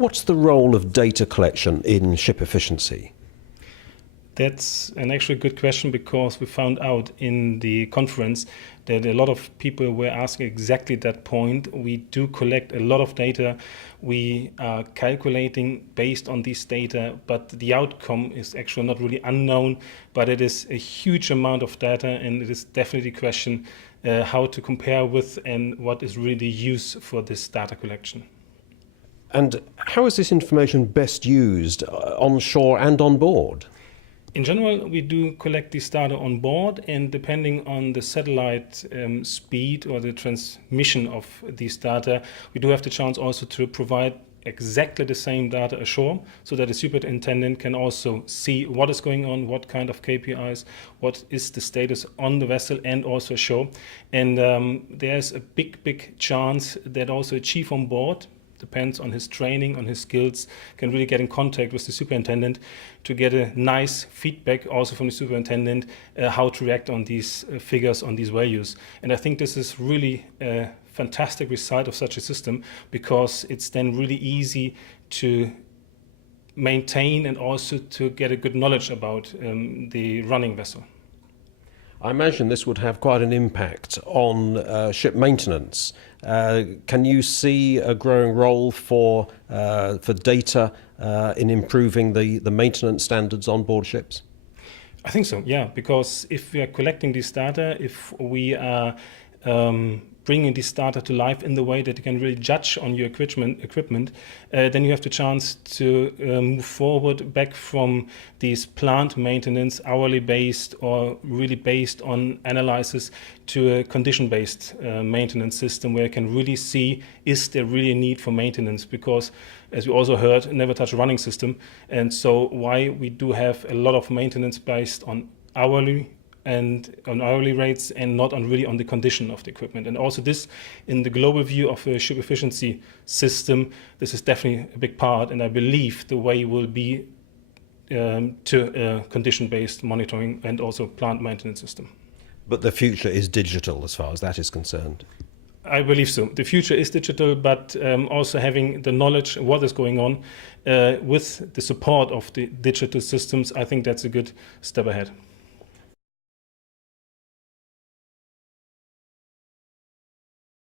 What's the role of data collection in ship efficiency? That's an actually good question, because we found out in the conference that a lot of people were asking exactly that point. We do collect a lot of data. We are calculating based on this data, but the outcome is actually not really unknown, but it is a huge amount of data, and it is definitely a question how to compare with and what is really the use for this data collection. And how is this information best used on shore and on board? In general, we do collect this data on board, and depending on the satellite speed or the transmission of these data, we do have the chance also to provide exactly the same data ashore, so that the superintendent can also see what is going on, what kind of KPIs, what is the status on the vessel and also ashore. And there's a big chance that also a chief on board, depends on his training, on his skills, can really get in contact with the superintendent to get a nice feedback also from the superintendent how to react on these figures, on these values. And I think this is really a fantastic result of such a system, because it's then really easy to maintain and also to get a good knowledge about the running vessel. I imagine this would have quite an impact on ship maintenance. Can you see a growing role for data in improving the maintenance standards on board ships? I think so, yeah, because if we are collecting this data, if we are bringing this data to life in the way that you can really judge on your equipment, then you have the chance to move forward back from these plant maintenance, hourly based or really based on analysis, to a condition-based maintenance system where you can really see, is there really a need for maintenance? Because, as we also heard, never touch a running system. And so why we do have a lot of maintenance based on hourly rates and not on really on the condition of the equipment. And also this, in the global view of a ship efficiency system, this is definitely a big part, and I believe the way will be to a condition-based monitoring and also plant maintenance system. But the future is digital as far as that is concerned. I believe so. The future is digital, but also having the knowledge of what is going on with the support of the digital systems, I think that's a good step ahead.